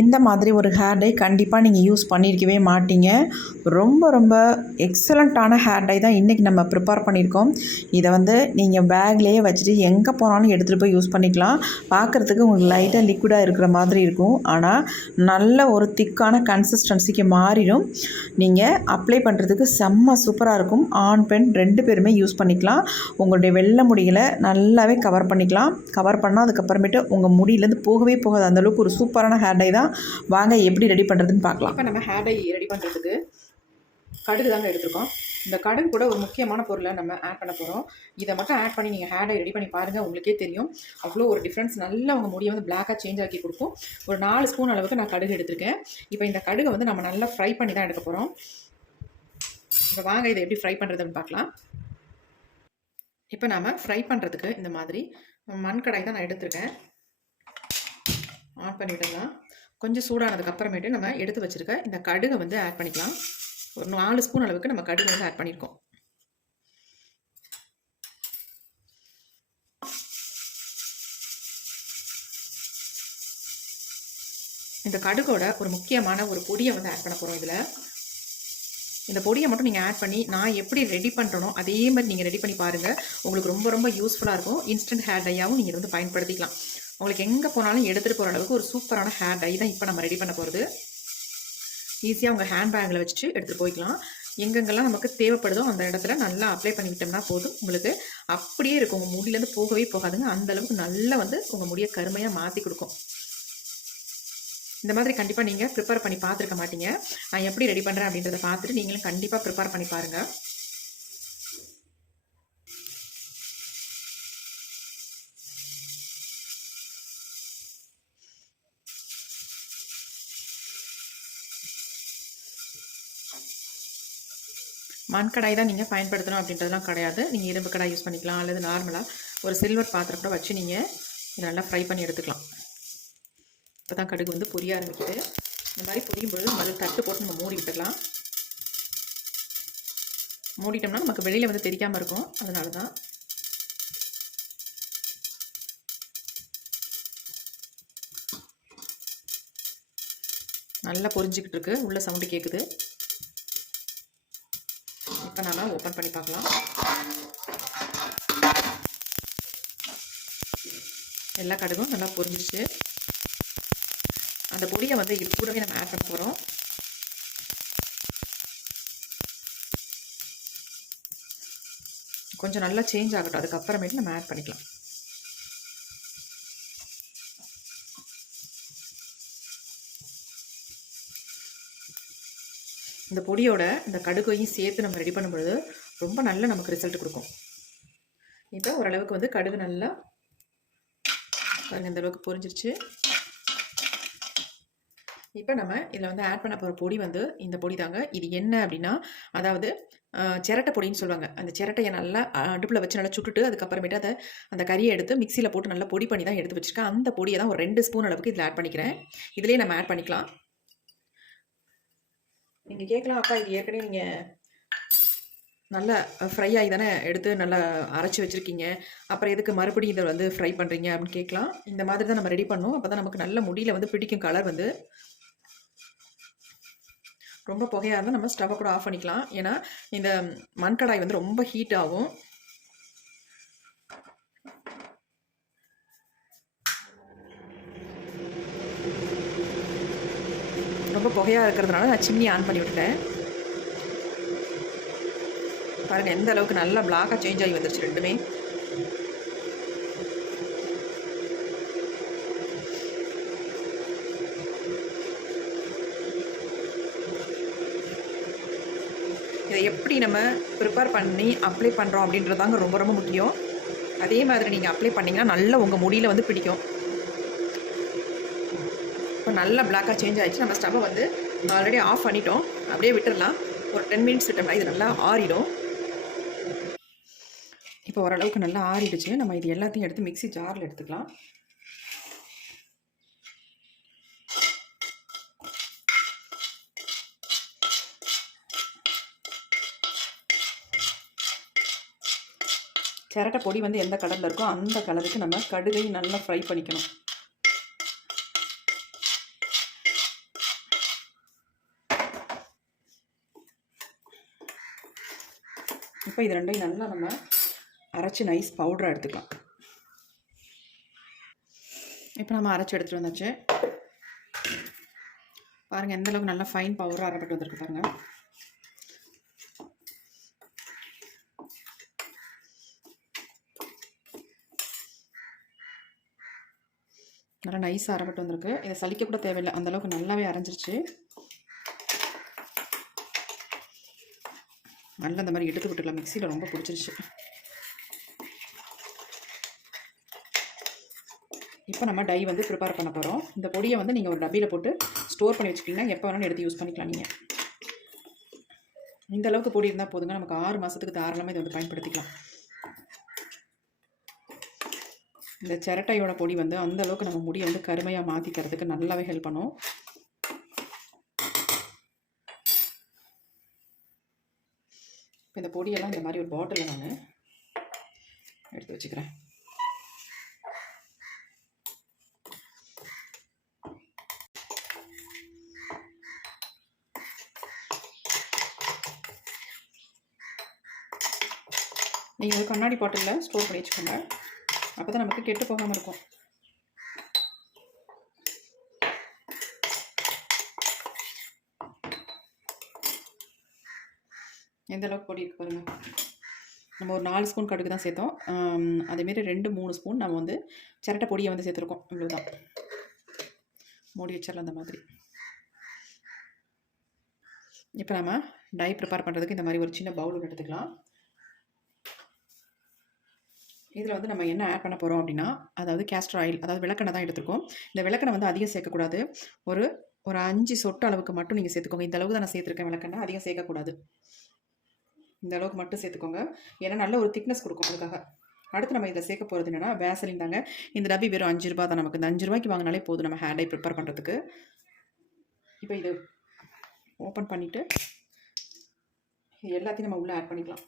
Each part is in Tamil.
இந்த மாதிரி ஒரு ஹேர் டை கண்டிப்பாக நீங்கள் யூஸ் பண்ணியிருக்கவே மாட்டீங்க. ரொம்ப ரொம்ப எக்ஸலண்ட்டான ஹேர் டை தான் இன்றைக்கி நம்ம ப்ரிப்பேர் பண்ணியிருக்கோம் இதை வந்து நீங்கள் பேக்லேயே வச்சுட்டு எங்கே போனாலும் எடுத்துகிட்டு போய் யூஸ் பண்ணிக்கலாம். பார்க்குறதுக்கு உங்களுக்கு லைட்டாக லிக்விடாக இருக்கிற மாதிரி இருக்கும். ஆனால் நல்ல ஒரு திக்கான கன்சிஸ்டன்சிக்கு மாறிடும். நீங்கள் அப்ளை பண்ணுறதுக்கு செம்ம சூப்பராக இருக்கும். ஆண் பெண் ரெண்டு பேருமே யூஸ் பண்ணிக்கலாம். உங்களுடைய வெள்ளை முடிகளை நல்லாவே கவர் பண்ணிக்கலாம். கவர் பண்ணால் அதுக்கப்புறமேட்டு உங்கள் முடியிலேருந்து போகவே போகாது. அந்தளவுக்கு ஒரு சூப்பரான ஹேர் டை தான். வாங்க எப்படி ரெடி பண்ணுறதுன்னு பார்க்கலாம். இப்போ நம்ம ஹேர் டை ரெடி பண்ணுறதுக்கு கடுகு தாங்க எடுத்திருக்கோம். இந்த கடுகு கூட ஒரு முக்கியமான பொருளை நம்ம ஆட் பண்ண போகிறோம் இதை மட்டும் ஆட் பண்ணி நீங்கள் ஹேர் டை ரெடி பண்ணி பாருங்கள் உங்களுக்கே தெரியும். அவ்வளோ ஒரு டிஃப்ரென்ஸ் நல்லா உங்கள் முடியை வந்து பிளாக்காக சேஞ்ச் ஆக்கி கொடுக்கும். ஒரு நாலு ஸ்பூன் அளவுக்கு நான் கடுகு எடுத்திருக்கேன். இப்போ இந்த கடுகை வந்து நம்ம நல்லா ஃப்ரை பண்ணி தான் எடுக்க போகிறோம் இப்போ வாங்க இதை எப்படி ஃப்ரை பண்ணுறதுன்னு பார்க்கலாம். இப்போ நாம் ஃப்ரை பண்ணுறதுக்கு இந்த மாதிரி மண் கடாய் தான் நான் எடுத்திருக்கேன். ஆன் பண்ணிவிடலாம் கொஞ்சம் சூடானதுக்கு அப்புறமேட்டு நம்ம எடுத்து வச்சுருக்க இந்த கடுகை வந்து ஆட் பண்ணிக்கலாம். ஒரு நாலு ஸ்பூன் அளவுக்கு நம்ம கடுகு வந்து ஆட் பண்ணியிருக்கோம் இந்த கடுகோட ஒரு முக்கியமான ஒரு பொடியை வந்து ஆட் பண்ண போகிறோம் இதில். இந்த பொடியை மட்டும் நீங்கள் ஆட் பண்ணி நான் எப்படி ரெடி பண்ணுறனோ அதே மாதிரி நீங்கள் ரெடி பண்ணி பாருங்கள் உங்களுக்கு ரொம்ப ரொம்ப யூஸ்ஃபுல்லாக இருக்கும். இன்ஸ்டன்ட் ஹேர் டையாகவும் நீங்கள் வந்து பயன்படுத்திக்கலாம். உங்களுக்கு எங்கே போனாலும் எடுத்துகிட்டு போகிற அளவுக்கு ஒரு சூப்பரான ஹேர் டை தான் இப்போ நம்ம ரெடி பண்ண போகிறது ஈஸியாக உங்கள் ஹேண்ட் பேக்கில் வச்சுட்டு எடுத்துகிட்டு போய்க்கலாம். எங்கெங்கெல்லாம் நமக்கு தேவைப்படுதோ அந்த இடத்துல நல்லா அப்ளை பண்ணிக்கிட்டோம்னா போதும். உங்களுக்கு அப்படியே இருக்கும். உங்கள் முடியிலேருந்து போகவே போகாதுங்க. அந்தளவுக்கு நல்லா வந்து உங்கள் முடியை கருமையாக மாற்றி கொடுக்கும். இந்த மாதிரி கண்டிப்பாக நீங்கள் ப்ரிப்பேர் பண்ணி பார்த்துருக்க மாட்டீங்க. நான் எப்படி ரெடி பண்ணுறேன் அப்படின்றத பார்த்துட்டு நீங்களும் கண்டிப்பாக ப்ரிப்பேர் பண்ணி பாருங்கள் மண் கடாய் தான் நீங்கள் பயன்படுத்தணும் அப்படின்றதுலாம் கிடையாது. நீங்கள் இரும்பு கடாய் யூஸ் பண்ணிக்கலாம். அல்லது நார்மலாக ஒரு சில்வர் பாத்திரம் கூட வச்சு நீங்கள் இதை நல்லா ஃப்ரை பண்ணி எடுத்துக்கலாம். இப்போ தான் கடுகு வந்து பொரிய ஆரம்பிக்குது. இந்த மாதிரி பொரியும் பொழுது நம்ம தட்டு போட்டு நம்ம மூடி விட்டுக்கலாம் மூடிட்டோம்னா நமக்கு வெளியில் வந்து தெரியாமல் இருக்கும். அதனால தான் நல்லா பொரிஞ்சிக்கிட்டு இருக்கு. உள்ள சவுண்டு கேட்குது இப்போ நாம் ஓப்பன் பண்ணி பார்க்கலாம். எல்லா கடுகும் நல்லா பொரிஞ்சிச்சு. அந்த பொடியை வந்து இது கூடவே நம்ம ஆட் பண்ண போகிறோம் கொஞ்சம் நல்லா சேஞ்ச் ஆகட்டும். அதுக்கப்புறமேட்டு நம்ம ஆட் பண்ணிக்கலாம். இந்த பொடியோட இந்த கடுகையும் சேர்த்து நம்ம ரெடி பண்ணும்பொழுது ரொம்ப நல்ல நமக்கு ரிசல்ட் கொடுக்கும். இப்போ ஓரளவுக்கு வந்து கடுகு நல்லா பாருங்கள் இந்த அளவுக்கு பொரிஞ்சிருச்சு. இப்போ நம்ம இதில் வந்து ஆட் பண்ண போகிற பொடி வந்து இந்த பொடி தாங்க இது என்ன அப்படின்னா அதாவது சிரட்டை பொடின்னு சொல்லுவாங்க. அந்த சிரட்டையை நல்லா அடுப்பில் வச்சு நல்லா சுட்டுட்டு அதுக்கப்புறமேட்டு அதை அந்த கறியை எடுத்து மிக்சியில் போட்டு நல்லா பொடி பண்ணி தான் எடுத்து வச்சுருக்கேன். அந்த பொடியை தான் ஒரு ரெண்டு ஸ்பூன் அளவுக்கு இதில் ஆட் பண்ணிக்கிறேன். இதிலே நம்ம ஆட் பண்ணிக்கலாம். நீங்கள் கேட்கலாம் அக்கா இது ஏற்கனவே நீங்கள் நல்லா ஃப்ரை ஆகி தானே எடுத்து நல்லா அரைச்சி வச்சுருக்கீங்க. அப்புறம் எதுக்கு மறுபடியும் இதை வந்து ஃப்ரை பண்ணுறீங்க அப்படின்னு கேட்கலாம் இந்த மாதிரி தான் நம்ம ரெடி பண்ணோம் அப்போ தான் நமக்கு நல்ல முடியில் வந்து பிடிக்கும் கலர் வந்து. ரொம்ப புகையாக இருந்தால் நம்ம ஸ்டவ்வை கூட ஆஃப் பண்ணிக்கலாம். ஏன்னா இந்த மண்கடாய் வந்து ரொம்ப ஹீட் ஆகும். ரொம்ப புகையாக இருக்கிறதுனால நான் சிம்னி ஆன் பண்ணி விட்டுட்டேன். பாருங்கள் எந்த அளவுக்கு நல்லா பிளாக்காக சேஞ்ச் ஆகி வந்துருச்சு ரெண்டுமே. இதை எப்படி நம்ம ப்ரிப்பேர் பண்ணி அப்ளை பண்ணுறோம் அப்படின்றதாங்க ரொம்ப ரொம்ப முக்கியம். அதே மாதிரி நீங்கள் அப்ளை பண்ணிங்கன்னா நல்லா உங்கள் முடியில் வந்து பிடிக்கும். இப்போ நல்லா பிளாக்காக சேஞ்ச் ஆகிடுச்சு நம்ம ஸ்டவ்வை வந்து ஆல்ரெடி ஆஃப் பண்ணிட்டோம். அப்படியே விட்டுடலாம் ஒரு டென் மினிட்ஸ் விட்டோம்னா இது நல்லா ஆறிடும். இப்போ ஓரளவுக்கு நல்லா ஆறிடுச்சு. நம்ம இது எல்லாத்தையும் எடுத்து மிக்ஸி ஜாரில் எடுத்துக்கலாம். சிரட்டை பொடி வந்து எந்த கலரில் இருக்கோ அந்த கலருக்கு நம்ம கடுகை நல்லா ஃப்ரை பண்ணிக்கணும். இப்போ இது ரெண்டையும் நல்லா நம்ம அரைச்சி நைஸ் பவுடராக எடுத்துக்கலாம். இப்போ நம்ம அரைச்சி எடுத்துகிட்டு வந்தாச்சு. பாருங்கள் எந்தளவுக்கு நல்லா ஃபைன் பவுடராக அரைப்பட்டு வந்திருக்கு பாருங்கள் நல்லா நைஸாக அரைப்பட்டு வந்திருக்கு. இதை சலிக்க கூட தேவையில்லை. அந்த அளவுக்கு நல்லாவே அரைஞ்சிருச்சு. நல்லா இந்த மாதிரி எடுத்து விட்டுக்கலாம். மிக்சியில் ரொம்ப பிடிச்சிருச்சு. இப்போ நம்ம டை வந்து ப்ரிப்பேர் பண்ண போகிறோம் இந்த பொடியை வந்து நீங்கள் ஒரு டப்பியில் போட்டு ஸ்டோர் பண்ணி வச்சுக்கிட்டிங்கன்னா எப்போ வேணாலும் எடுத்து யூஸ் பண்ணிக்கலாம் நீங்கள் இந்த அளவுக்கு பொடி இருந்தால் போதுங்க. நமக்கு ஆறு மாதத்துக்கு தாராளமாக இதை வந்து பயன்படுத்திக்கலாம். இந்த சிரட்டையோட பொடி வந்து அந்த அளவுக்கு நம்ம முடியை வந்து கருமையாக மாற்றிக்கிறதுக்கு நல்லாவே ஹெல்ப் பண்ணும் இப்போ இந்த பொடியெல்லாம் இந்த மாதிரி ஒரு பாட்டிலில் நான் எடுத்து வச்சுக்கிறேன். நீங்கள் ஒரு கண்ணாடி பாட்டிலில் ஸ்டோர் பண்ணி வச்சுக்கோங்க. அப்போ தான் நமக்கு கெட்டு போகாமல் இருக்கும். எந்தளவுக்கு பொடி இருக்கு பாருங்கள் நம்ம ஒரு நாலு ஸ்பூன் கடுகு தான் சேர்த்தோம். அதேமாரி ரெண்டு மூணு ஸ்பூன் நம்ம வந்து சிரட்டை பொடியை வந்து சேர்த்துருக்கோம். இவ்வளோதான் மூடி வச்சிடலாம் அந்த மாதிரி. இப்போ நம்ம டை ப்ரிப்பேர் பண்ணுறதுக்கு இந்த மாதிரி ஒரு சின்ன பவுல் ஒன்று எடுத்துக்கலாம். இதில் வந்து நம்ம என்ன ஆட் பண்ண போகிறோம் அப்படின்னா அதாவது கேஸ்டர் ஆயில் அதாவது விளக்கெண்ணெய் தான் எடுத்துருக்கோம். இந்த விளக்கெண்ணெய் வந்து அதிகம் சேர்க்கக்கூடாது. ஒரு ஒரு அஞ்சு சொட்டு அளவுக்கு மட்டும் நீங்கள் சேர்த்துக்கோங்க. இந்த அளவுக்கு தான் நான் சேர்த்துருக்கேன் விளக்கெண்ணெய். அதிகம் சேர்க்கக்கூடாது. இந்த அளவுக்கு மட்டும் சேர்த்துக்கோங்க. ஏன்னா நல்ல ஒரு திக்னஸ் கொடுக்கும் அதுக்காக அடுத்து நம்ம இதில் சேர்க்க போகிறது என்னென்னா வேசலின் தாங்க. இந்த டப்பி வெறும் அஞ்சு ரூபா தான் நமக்கு. இந்த அஞ்சு ரூபாய்க்கு வாங்கினாலே போதும் நம்ம ஹேர் டை ப்ரிப்பேர் பண்ணுறதுக்கு இப்போ இது ஓப்பன் பண்ணிவிட்டு இது எல்லாத்தையும் நம்ம உள்ளே ஆட் பண்ணிக்கலாம்.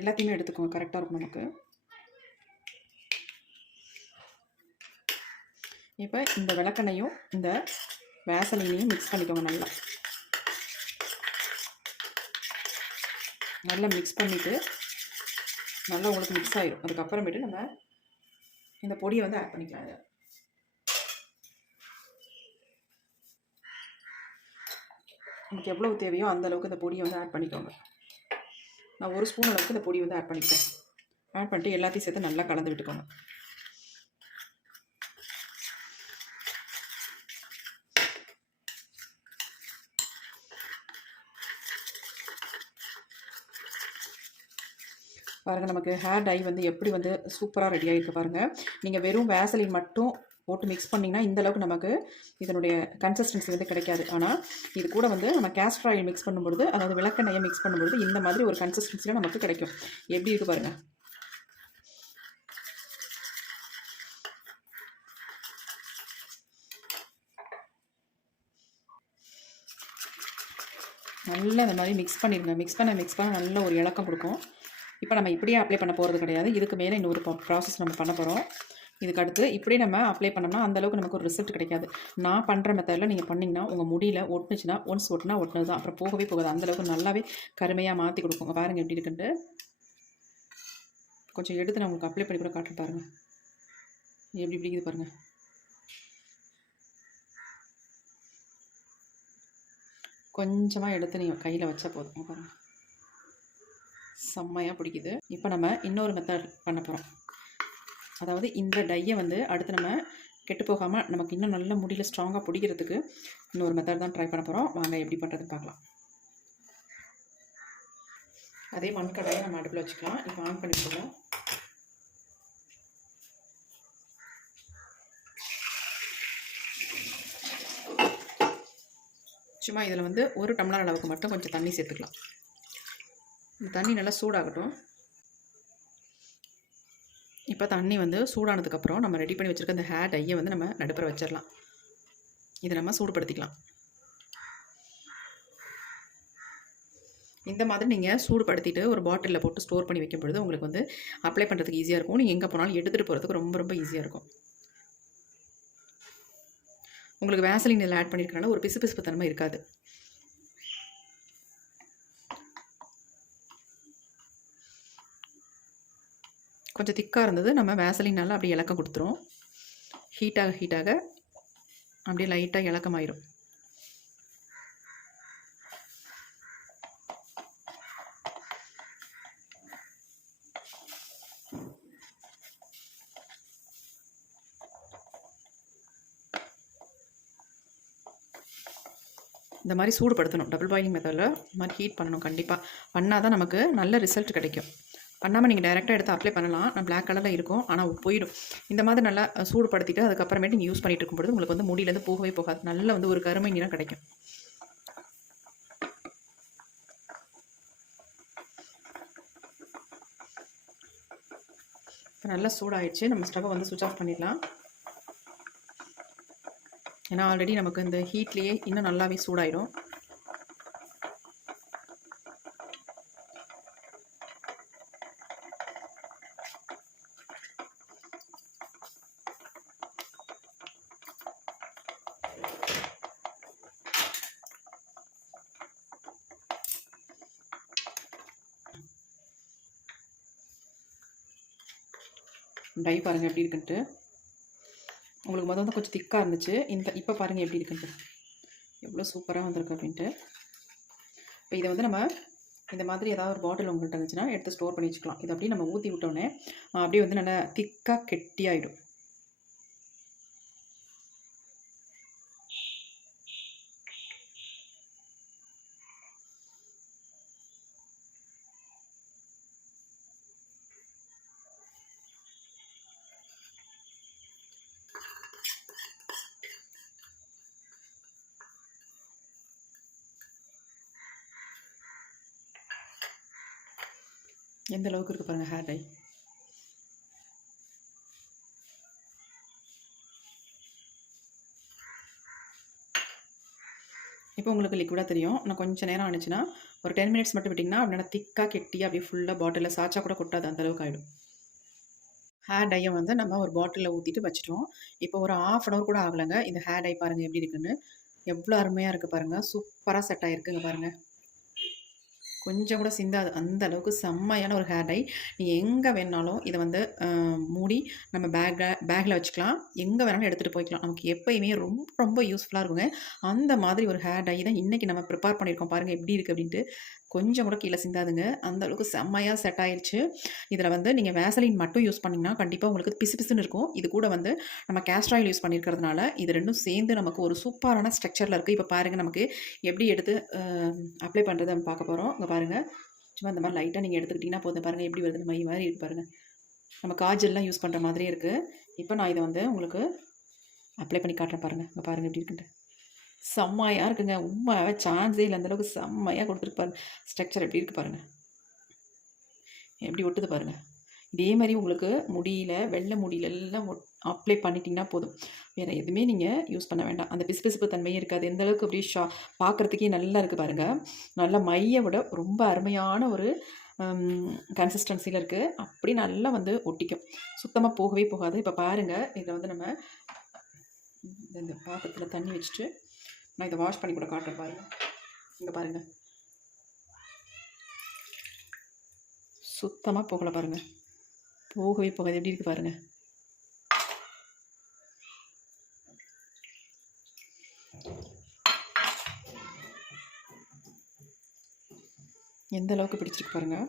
எல்லாத்தையுமே எடுத்துக்கோங்க. கரெக்டாக இருக்கும் நமக்கு. இப்போ இந்த விளக்கெண்ணையும் இந்த வேசலினையும் மிக்ஸ் பண்ணிக்கோங்க நல்லா. நல்லா மிக்ஸ் பண்ணிவிட்டு நல்லா உங்களுக்கு மிக்ஸ் ஆகிடும் அதுக்கப்புறமேட்டு நம்ம இந்த பொடியை வந்து ஆட் பண்ணிக்கலாம் இதை. நமக்கு எவ்வளவு தேவையோ அந்த அளவுக்கு இந்த பொடியை வந்து ஆட் பண்ணிக்கோங்க. நான் ஒரு ஸ்பூன் அளவுக்கு இந்த பொடி வந்து ஆட் பண்ணிக்கிறேன். ஆட் பண்ணிட்டு எல்லாத்தையும் சேர்த்து நல்லா கலந்து விட்டுக்கோங்க. பாருங்கள் நமக்கு ஹேர் டை வந்து எப்படி வந்து சூப்பராக ரெடி ஆகிருக்கு பாருங்கள் நீங்கள் வெறும் வேசலின் மட்டும் போட்டு மிக்ஸ் பண்ணிங்கன்னா இந்த அளவுக்கு நமக்கு இதனுடைய கன்சிஸ்டன்சி வந்து கிடைக்காது. ஆனால் இது கூட வந்து நம்ம கேஸ்டர் ஆயில் மிக்ஸ் பண்ணும்பொழுது அதாவது விளக்கெண்ணெயை மிக்ஸ் பண்ணும்பொழுது இந்த மாதிரி ஒரு கன்சிஸ்டன்சியில் நமக்கு கிடைக்கும். எப்படி இருக்குது பாருங்கள் நல்லா இந்த மாதிரி மிக்ஸ் பண்ணிடுங்க. மிக்ஸ் பண்ண மிக்ஸ் பண்ண நல்ல ஒரு இலக்கம் கொடுக்கும். இப்போ நம்ம இப்படியே அப்ளை பண்ண போகிறது கிடையாது. இதுக்கு மேலே இன்னொரு ப்ராசஸ் நம்ம பண்ண போகிறோம் இதுக்கு அடுத்து இப்படி நம்ம அப்ளை பண்ணோம்னா அந்தளவுக்கு நமக்கு ஒரு ரிசல்ட் கிடைக்காது. நான் பண்ணுற மெத்தடில் நீங்கள் பண்ணிங்கன்னா உங்கள் முடியல ஒட்டுனுச்சுன்னா ஒன்ஸ் ஒட்டினா ஒட்டினது தான் அப்புறம் போகவே போகாது. அந்தளவுக்கு நல்லாவே கருமையாக மாற்றி கொடுக்குங்க பாருங்கள் எப்படி இருக்குன்ட்டு. கொஞ்சம் எடுத்து நான் உங்களுக்கு அப்ளை பண்ணி கூட காட்டுறேன் பாருங்கள் எப்படி பிடிக்குது பாருங்கள் கொஞ்சமாக எடுத்து நீங்கள் கையில் வச்சா போதும். பாருங்கள் செம்மையாக பிடிக்குது. இப்போ நம்ம இன்னொரு மெத்தட் பண்ண போகிறோம் அதாவது இந்த டையை வந்து அடுத்து நம்ம கெட்டு போகாமல் நமக்கு இன்னும் நல்ல முடியல ஸ்ட்ராங்காக பிடிக்கிறதுக்கு இன்னொரு மெத்தட் தான் ட்ரை பண்ண போகிறோம் வாங்க எப்படி பண்ணுறதுன்னு பார்க்கலாம். அதே மண் கடாயை நம்ம அடுப்பில் வச்சுக்கலாம். இப்போ ஆன் பண்ணி போடுவோம் சும்மா இதில் வந்து ஒரு டம்ளர் அளவுக்கு மட்டும் கொஞ்சம் தண்ணி சேர்த்துக்கலாம். தண்ணி நல்லா சூடாகட்டும். இப்போ தண்ணி வந்து சூடானதுக்கப்புறம் நம்ம ரெடி பண்ணி வச்சுருக்க அந்த ஹேர் டையை வந்து நம்ம நடுப்புற வச்சிடலாம் இதை நம்ம சூடுபடுத்திக்கலாம். இந்த மாதிரி நீங்கள் சூடுபடுத்திட்டு ஒரு பாட்டிலில் போட்டு ஸ்டோர் பண்ணி வைக்கும் பொழுது உங்களுக்கு வந்து அப்ளை பண்ணுறதுக்கு ஈஸியாக இருக்கும். நீங்கள் எங்கே போனாலும் எடுத்துகிட்டு போகிறதுக்கு ரொம்ப ரொம்ப ஈஸியாக இருக்கும். உங்களுக்கு வேசலின் இதில் ஆட் பண்ணியிருக்கனால ஒரு பிசு பிசுப்பு தன்மை இருக்காது. கொஞ்சம் திக்காக இருந்தது. நம்ம வேசலினால் அப்படியே இலக்கம் கொடுத்துரும். ஹீட்டாக ஹீட்டாக அப்படியே லைட்டாக இலக்கமாயிரும். இந்த மாதிரி சூடுபடுத்தணும். டபுள் பாயிலிங் மெத்தடில் இந்த மாதிரி ஹீட் பண்ணணும் கண்டிப்பாக பண்ணால் தான் நமக்கு நல்ல ரிசல்ட் கிடைக்கும். பண்ணாமல் நீங்கள் டேரெக்டாக எடுத்து அப்ளை பண்ணலாம். நான் பிளாக் கலரில் இருக்கும். ஆனால் போயிடும். இந்த மாதிரி நல்லா சூடுபடுத்திட்டு அதுக்கப்புறமேட்டு நீங்கள் யூஸ் பண்ணிட்டு இருக்கும்போது உங்களுக்கு வந்து முடியிலேருந்து போகவே போகாது. நல்ல வந்து ஒரு கருமை நிறம் கிடைக்கும். இப்போ நல்லா சூடாயிடுச்சு. நம்ம ஸ்டவ்வை வந்து சுவிச் ஆஃப் பண்ணிடலாம். ஏன்னா ஆல்ரெடி நமக்கு இந்த ஹீட்லேயே இன்னும் நல்லாவே சூடாயிடும். டை பாருங்கள் எப்படி இருக்குன்ட்டு. உங்களுக்கு மொதல் வந்து கொஞ்சம் திக்காக இருந்துச்சு. இந்த இப்போ பாருங்கள் எப்படி இருக்குன்ட்டு. எவ்வளோ சூப்பராக வந்திருக்கு அப்படின்ட்டு. இப்போ இதை வந்து நம்ம இந்த மாதிரி ஏதாவது ஒரு பாட்டில் உங்கள்கிட்ட இருந்துச்சுன்னா எடுத்து ஸ்டோர் பண்ணி வச்சுக்கலாம். இதை அப்படியே நம்ம ஊற்றி விட்டோன்னே அப்படியே வந்து நல்லா திக்காக கெட்டியாயிடும். எந்த அளவுக்கு இருக்குது பாருங்கள் ஹேர் டை இப்போ உங்களுக்கு லிக்விடாக தெரியும். நான் கொஞ்சம் நேரம் ஆனிச்சுன்னா ஒரு டென் மினிட்ஸ் மட்டும் விட்டிங்கன்னா அப்படின்னா திக்காக கெட்டி அப்படியே ஃபுல்லாக பாட்டிலில் சாச்சா கூட கொட்டாது அந்த அளவுக்கு ஆகிடும் ஹேர் டையை வந்து நம்ம ஒரு பாட்டிலில் ஊற்றிட்டு வச்சிட்டோம். இப்போ ஒரு ஆஃப் அன் ஹவர் கூட ஆகலைங்க. இந்த ஹேர் டை பாருங்கள் எப்படி இருக்குன்னு. எவ்வளோ அருமையாக இருக்குது பாருங்கள் சூப்பராக செட் ஆகிருக்குங்க பாருங்கள் கொஞ்சம் கூட சிந்தாது. அந்த அளவுக்கு செம்மையான ஒரு ஹேர் டை நீங்கள் எங்கே வேணாலும் இதை வந்து மூடி நம்ம பேக்கில் பேக்கில் வச்சுக்கலாம். எங்கே வேணாலும் எடுத்துகிட்டு போய்க்கலாம். நமக்கு எப்பயுமே ரொம்ப ரொம்ப யூஸ்ஃபுல்லாக இருக்குங்க. அந்த மாதிரி ஒரு ஹேர் டை தான் இன்றைக்கி நம்ம ப்ரிப்பேர் பண்ணியிருக்கோம். பாருங்கள் எப்படி இருக்குது அப்படின்ட்டு. கொஞ்சம் கூட கீழே சிந்தாதுங்க. அந்த அளவுக்கு செம்மையாக செட் ஆயிடுச்சு இதில் வந்து நீங்கள் வேசலின் மட்டும் யூஸ் பண்ணிங்கன்னா கண்டிப்பாக உங்களுக்கு பிசு பிசுன்னு இருக்கும். இது கூட வந்து நம்ம கேஸ்ட் ஆயில் யூஸ் பண்ணியிருக்கிறதுனால இது ரெண்டும் சேர்ந்து நமக்கு ஒரு சூப்பரான ஸ்ட்ரக்சரில் இருக்குது இப்போ பாருங்கள் நமக்கு எப்படி எடுத்து அப்ளை பண்ணுறது நம்ம பார்க்க போகிறோம் இங்கே பாருங்கள் சும்மா இந்த மாதிரி லைட்டாக நீங்கள் எடுத்துக்கிட்டிங்கன்னா போதும். பாருங்கள் எப்படி வருது? மை மாதிரி இருக்கு பாருங்கள் நம்ம காஜல்லாம் யூஸ் பண்ணுற மாதிரியே இருக்குது இப்போ நான் இதை வந்து உங்களுக்கு அப்ளை பண்ணி காட்டுறேன் பாருங்கள் இங்கே பாருங்கள் எப்படி இருக்குன்ட்டு. செம்மையாக இருக்குங்க. உண்மையாகவே சான்ஸே இல்லை. அந்தளவுக்கு செம்மையாக கொடுத்துருக்கு ஸ்ட்ரக்சர் எப்படி இருக்குது பாருங்கள் எப்படி ஒட்டுது பாருங்கள் இதே மாதிரி உங்களுக்கு முடியல வெள்ளை முடியல எல்லாம் அப்ளை பண்ணிட்டீங்கன்னா போதும். வேறு எதுவுமே நீங்கள் யூஸ் பண்ண வேண்டாம். அந்த பிசுபிசுப்பு தன்மையே இருக்காது. எந்த அளவுக்கு அப்படியே ஷா பார்க்குறதுக்கே நல்லா இருக்குது பாருங்கள் நல்லா மையை விட ரொம்ப அருமையான ஒரு கன்சிஸ்டன்சியில் இருக்குது அப்படி நல்லா வந்து ஒட்டிக்கும். சுத்தமாக போகவே போகாது. இப்போ பாருங்கள் இதில் வந்து நம்ம இந்த- இந்த பாத்திரத்தில் தண்ணி வச்சுட்டு நான் இதை வாஷ் பண்ணி கூட காட்டுறேன் பாருங்கள் இங்கே பாருங்கள் சுத்தமாக போகலை பாருங்கள் போகவே போகாது. எப்படி இருக்குது பாருங்கள் எந்த அளவுக்கு பிடிச்சிருக்கு பாருங்கள்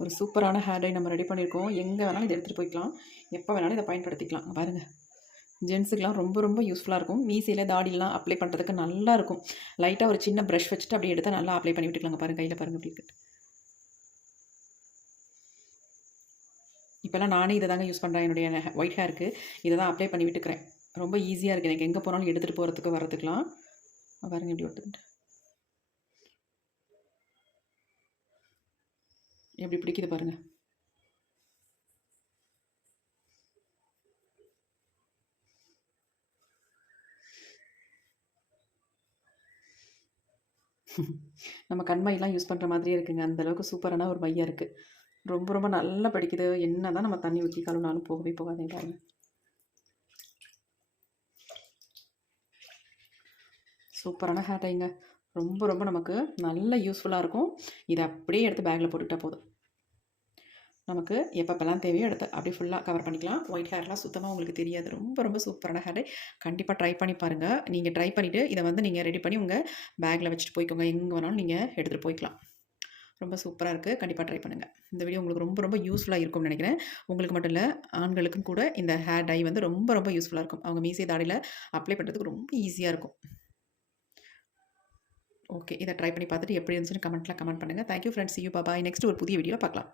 ஒரு சூப்பரான ஹேர் டை நம்ம ரெடி பண்ணியிருக்கோம். எங்கே வேணாலும் இதை எடுத்துகிட்டு போய்க்கலாம். எப்போ வேணாலும் இதை பயன்படுத்திக்கலாம். பாருங்கள் ஜென்ஸுக்கெலாம் ரொம்ப ரொம்ப யூஸ்ஃபுல்லாக இருக்கும். மீசையில் தாடிலாம் அப்ளை பண்ணுறதுக்கு நல்லா இருக்கும் லைட்டாக ஒரு சின்ன ப்ரஷ் வச்சுட்டு அப்படியே எடுத்தால் நல்லா அப்ளை பண்ணி விட்டுக்கலாங்க. பாருங்கள் கையில் பாருங்கள் அப்படி இருக்கு. இப்போல்லாம் நானே இதை தாங்க யூஸ் பண்ணுறேன் என்னுடைய ஒயிட் ஹேருக்கு இதை தான் அப்ளை பண்ணி விட்டுக்கிறேன். ரொம்ப ஈஸியாக இருக்குது எனக்கு எங்கே போனாலும் எடுத்துகிட்டு போகிறதுக்கு வரதுக்கெலாம் பாருங்க இப்படி ஒட்டுது எப்படி பிடிக்குது பாருங்கள் நம்ம கண்மையெல்லாம் யூஸ் பண்ணுற மாதிரியே இருக்குங்க. அந்தளவுக்கு சூப்பரான ஒரு மையம் இருக்குது ரொம்ப ரொம்ப நல்லா படிக்குது. என்ன தான் நம்ம தண்ணி ஊற்றி கழுவினாலும் போகவே போகாதேங்க பாருங்க. சூப்பரான ஹேர் டைங்க ரொம்ப ரொம்ப நமக்கு நல்ல யூஸ்ஃபுல்லாக இருக்கும். இதை அப்படியே எடுத்து பேக்கில் போட்டுக்கிட்டால் போதும். நமக்கு எப்பப்பெல்லாம் தேவையோ எடுத்து அப்படியே ஃபுல்லாக கவர் பண்ணிக்கலாம். ஒயிட் ஹேர்லாம் சுத்தமாக உங்களுக்கு தெரியாது. ரொம்ப ரொம்ப சூப்பரான ஹேர் கண்டிப்பாக ட்ரை பண்ணி பாருங்கள் நீங்கள் ட்ரை பண்ணிவிட்டு இதை வந்து நீங்கள் ரெடி பண்ணி உங்கள் பேக்கில் வச்சுட்டு போய்க்கோங்க. எங்கே வேணாலும் நீங்கள் எடுத்துகிட்டு போய்க்கலாம். ரொம்ப சூப்பராக இருக்குது கண்டிப்பாக ட்ரை பண்ணுங்கள் இந்த வீடியோ உங்களுக்கு ரொம்ப ரொம்ப யூஸ்ஃபுல்லாக இருக்கும்னு நினைக்கிறேன். உங்களுக்கு மட்டும் இல்லை ஆண்களுக்கும் கூட இந்த ஹேர் டை வந்து ரொம்ப ரொம்ப யூஸ்ஃபுல்லாக இருக்கும். அவங்க மீசை தாடியில் அப்ளை பண்ணுறதுக்கு ரொம்ப ஈஸியாக இருக்கும். ஓகே இதை ட்ரை பண்ணி பார்த்துட்டு எப்படி இருந்துச்சுன்னு கமெண்ட்டில் கமெண்ட் பண்ணுங்கள் தேங்க்யூ ஃப்ரெண்ட்ஸ் யூ பாபா நெக்ஸ்ட் ஒரு புதிய வீடியோவில் பார்க்கலாம்.